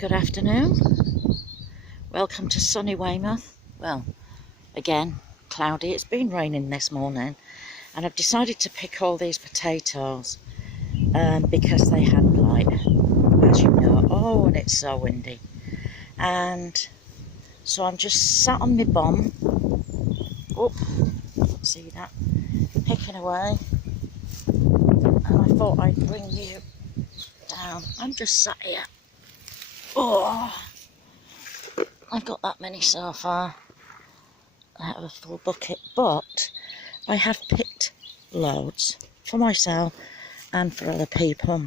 Good afternoon. Welcome to sunny Weymouth. Well, again, cloudy. It's been raining this morning, and I've decided to pick all these potatoes because they had blight, as you know. Oh, and it's so windy. And so I'm just sat on my bum. Oh, see that? Picking away. And I thought I'd bring you down. I'm just sat here. Oh, I've got that many so far out of a full bucket, but I have picked loads for myself and for other people.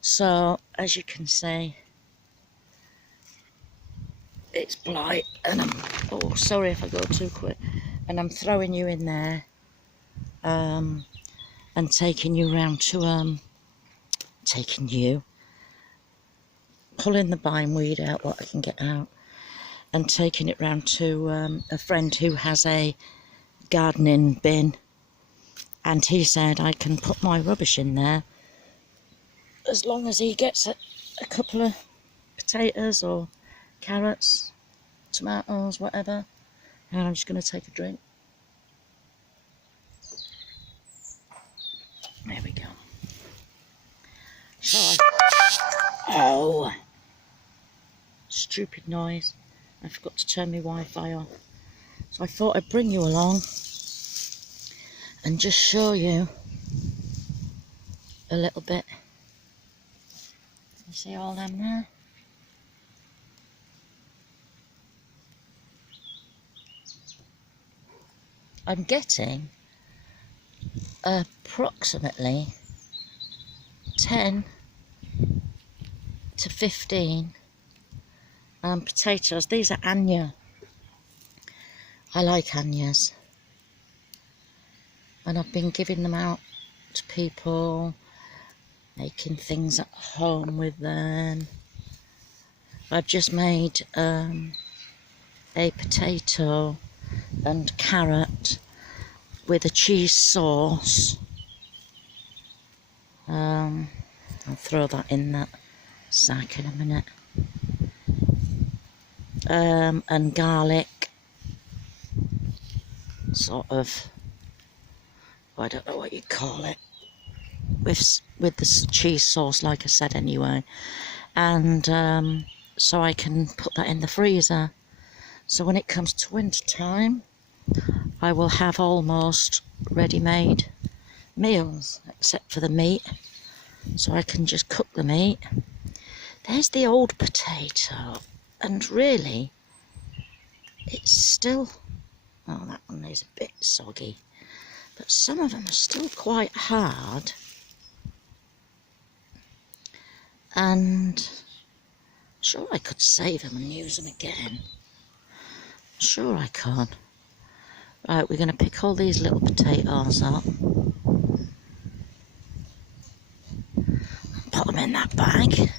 So as you can see, it's blight, and oh, sorry if I go too quick, and I'm throwing you in there and taking you round to pulling the bindweed out what I can get out, and taking it round to a friend who has a gardening bin, and he said I can put my rubbish in there as long as he gets a couple of potatoes or carrots, tomatoes, whatever. And I'm just going to take a drink. There we go. So oh, stupid noise. I forgot to turn my Wi-Fi off. So I thought I'd bring you along and just show you a little bit. You see all them there? I'm getting approximately 10 to 15 potatoes. These are Anya. I like Anyas, and I've been giving them out to people, making things at home with them. I've just made a potato and carrot with a cheese sauce. I'll throw that in that sack in a minute. And garlic, sort of, I don't know what you call it, with the cheese sauce, like I said anyway. And so I can put that in the freezer. So when it comes to winter time, I will have almost ready-made meals, except for the meat. So I can just cook the meat. There's the old potato, and really, it's still, oh, that one is a bit soggy, but some of them are still quite hard. And sure, I could save them and use them again. Sure I could. Right, we're going to pick all these little potatoes up. Put them in that bag.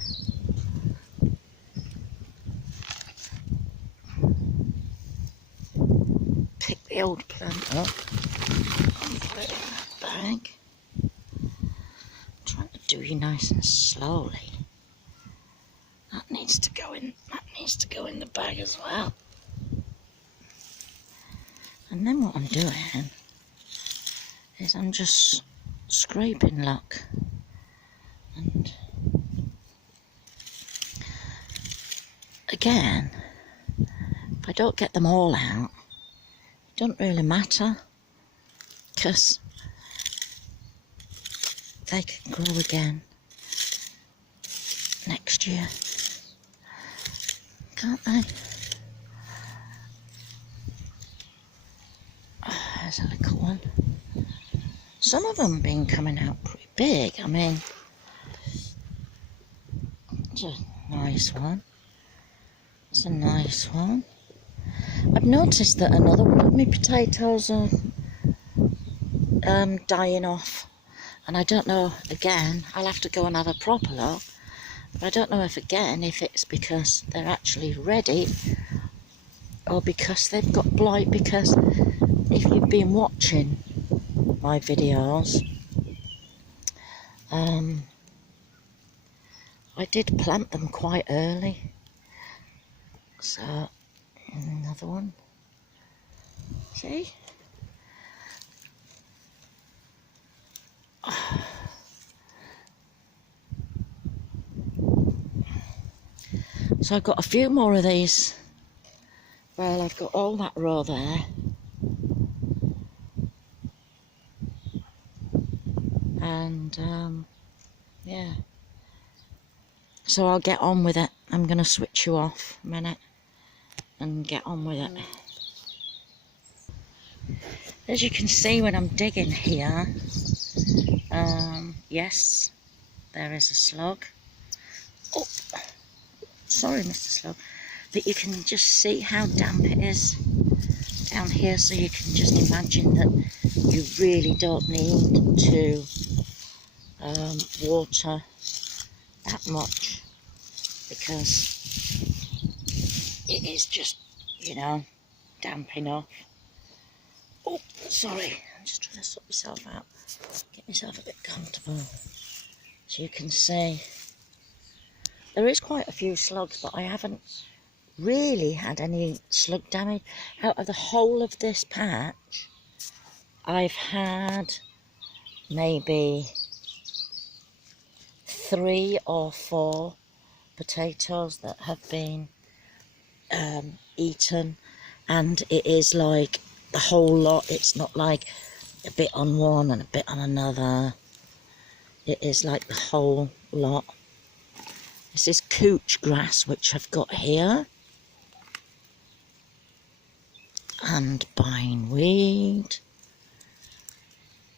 Pick the old plant up and put it in that bag. I'm trying to do you nice and slowly. That needs to go in the bag as well. And then what I'm doing is I'm just scraping luck. And again, if I don't get them all out, it doesn't really matter, because they can grow again next year, can't they? There's a little one. Some of them have been coming out pretty big. I mean, it's a nice one. It's a nice one. I've noticed that another one of my potatoes are dying off, and I don't know, again, I'll have to go and have a proper look, but I don't know if it's because they're actually ready or because they've got blight. Because if you've been watching my videos, I did plant them quite early. So, another one. See? So I've got a few more of these. Well, I've got all that row there. And, yeah. So I'll get on with it. I'm going to switch you off a minute and get on with it. As you can see when I'm digging here, yes, there is a slug. Oh, sorry, Mr. Slug. But you can just see how damp it is down here, so you can just imagine that you really don't need to water that much, because it is just, you know, damp enough. Oh, sorry, I'm just trying to sort myself out, get myself a bit comfortable. So you can see there is quite a few slugs, but I haven't really had any slug damage. Out of the whole of this patch, I've had maybe 3 or 4 potatoes that have been eaten, and it is like the whole lot. It's not like a bit on one and a bit on another. It is like the whole lot. This is couch grass, which I've got here, and bindweed.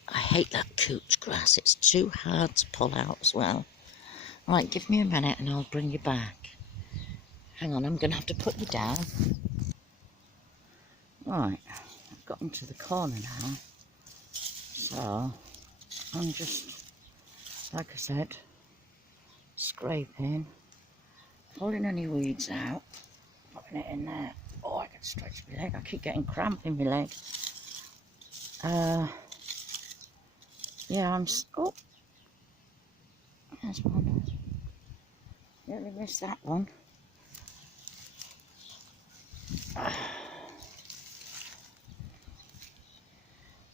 I hate that couch grass. It's too hard to pull out as well. Right, give me a minute and I'll bring you back. Hang on, I'm going to have to put you down. Right, I've gotten to the corner now. So, I'm just, like I said, scraping, pulling any weeds out, popping it in there. Oh, I can stretch my leg. I keep getting cramp in my leg. Yeah, oh, there's one. Nearly missed that one.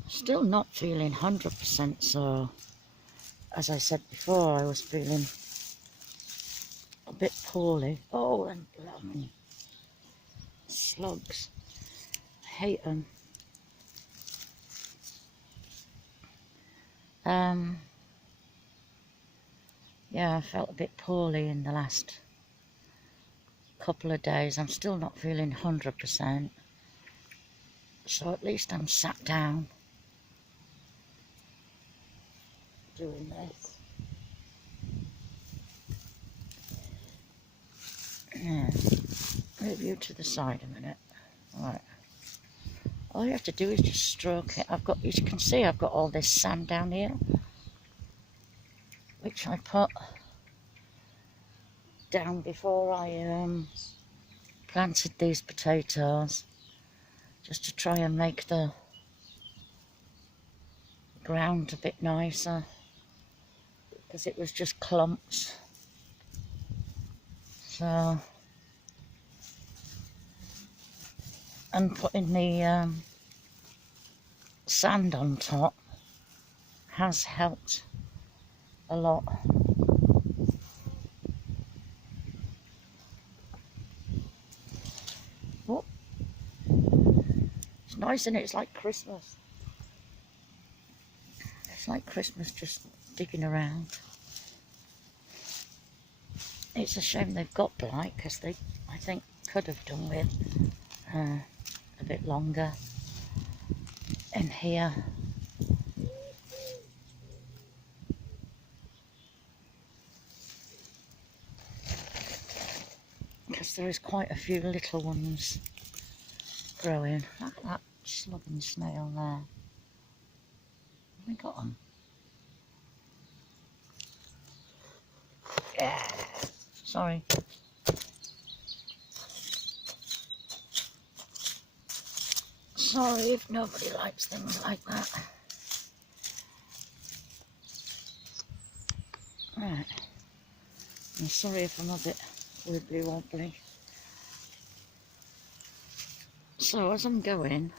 Still not feeling 100%, so as I said before, I was feeling a bit poorly. Oh, and blimey, slugs. I hate them. Yeah, I felt a bit poorly in the last couple of days. I'm still not feeling 100%. So at least I'm sat down doing this. Yeah. Move you to the side a minute. Alright. All you have to do is just stroke it. I've got, as you can see, I've got all this sand down here, which I put down before I planted these potatoes, just to try and make the ground a bit nicer, because it was just clumps. So, and putting the sand on top has helped a lot. Oh, it's nice, isn't it? It's like Christmas. It's like Christmas, just digging around. It's a shame they've got blight, because they, I think, could have done with a bit longer in here. Because there is quite a few little ones growing. Look at that slugging snail there. We got them. Yeah. Sorry. Sorry if nobody likes things like that. Right. I'm sorry if I'm a bit wibbly wobbly. So as I'm going,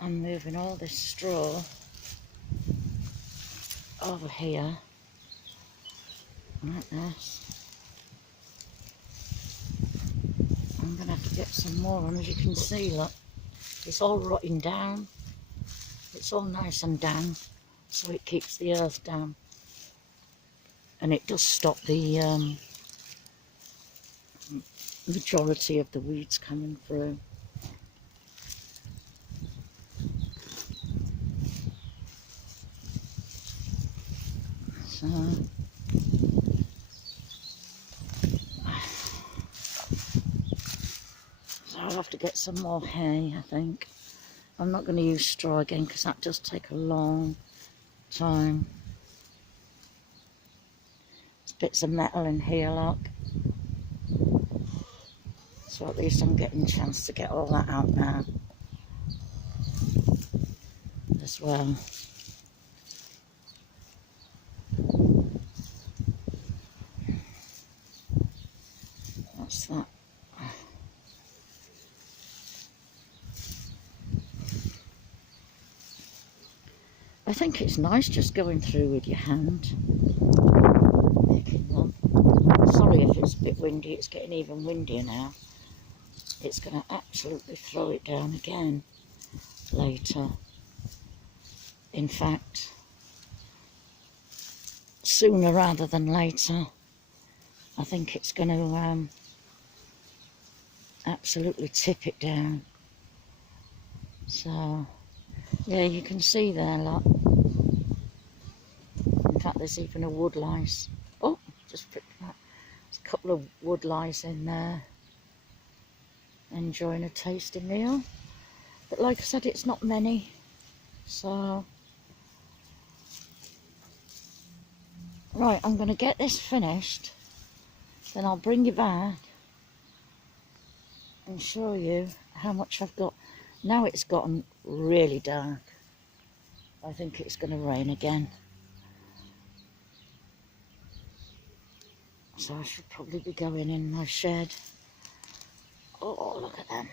I'm moving all this straw over here, like this. I'm going to have to get some more on. As you can see, look, it's all rotting down. It's all nice and damp, so it keeps the earth down. And it does stop the majority of the weeds coming through. So I'll have to get some more hay, I think. I'm not going to use straw again because that does take a long time. There's bits of metal in here, look. So at least I'm getting a chance to get all that out now as well. What's that? I think it's nice just going through with your hand, picking them. Sorry if it's a bit windy, it's getting even windier now. It's going to absolutely throw it down again later. In fact, sooner rather than later, I think it's going to absolutely tip it down. So, yeah, you can see there, look. In fact, there's even a wood lice. Oh, just picked that. There's a couple of wood lice in there, enjoying a tasty meal. But like I said, it's not many. So, right, I'm going to get this finished. Then I'll bring you back and show you how much I've got. Now it's gotten really dark. I think it's going to rain again. So I should probably be going in my shed. Oh, look at them.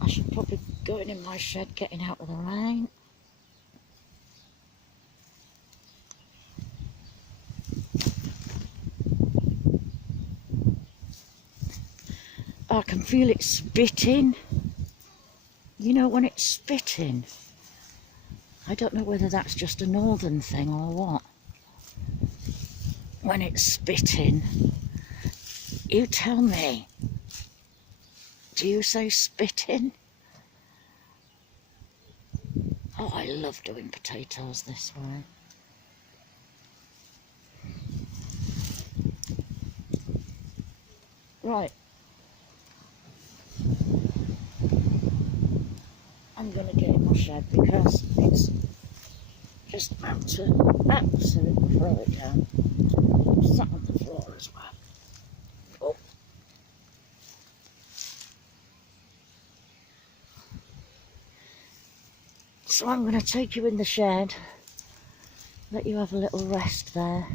I should probably be going in my shed, getting out of the rain. I can feel it spitting. You know, when it's spitting. I don't know whether that's just a northern thing or what. When it's spitting, you tell me. Do you say spitting? Oh, I love doing potatoes this way. Right. I'm going to get in my shed because it's just about to absolutely throw it down. It's sat on the floor as well. Oh. So I'm going to take you in the shed, let you have a little rest there,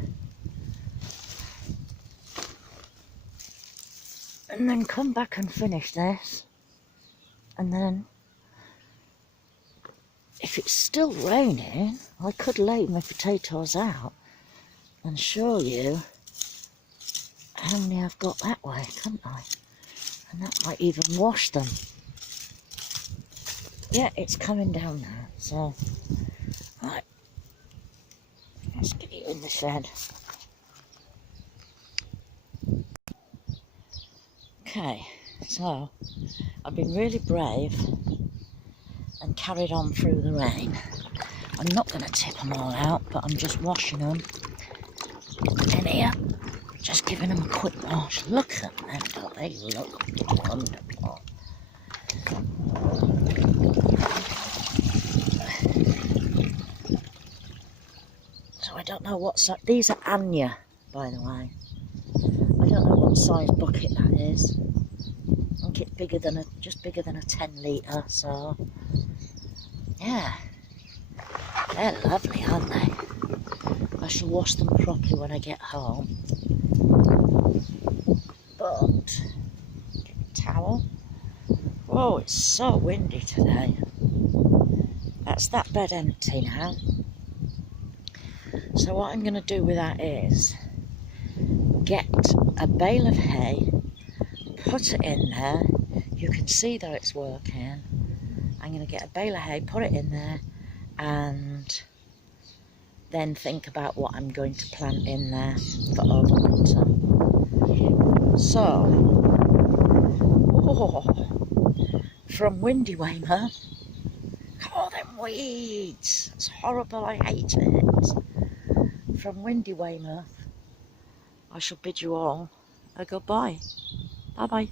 and then come back and finish this. And then if it's still raining, I could lay my potatoes out and show you how many I've got that way, couldn't I? And that might even wash them. Yeah, it's coming down now, so right, let's get you in the shed. Okay, so I've been really brave and carried on through the rain. I'm not going to tip them all out, but I'm just washing them in here, just giving them a quick wash. Look at them, don't they look wonderful? So I don't know what size. These are Anya, by the way. I don't know what size bucket that is. I think it's bigger than just bigger than a 10 litre. So yeah, Yeah, they're lovely, aren't they? I shall wash them properly when I get home. But, get a towel. Oh, it's so windy today. That's that bed empty now. So what I'm going to do with that is get a bale of hay, put it in there. You can see that it's working. I'm going to get a bale of hay, put it in there, and then think about what I'm going to plant in there for overwinter. So, oh, from Windy Weymouth, oh, them weeds, that's horrible, I hate it. From Windy Weymouth, I shall bid you all a goodbye. Bye bye.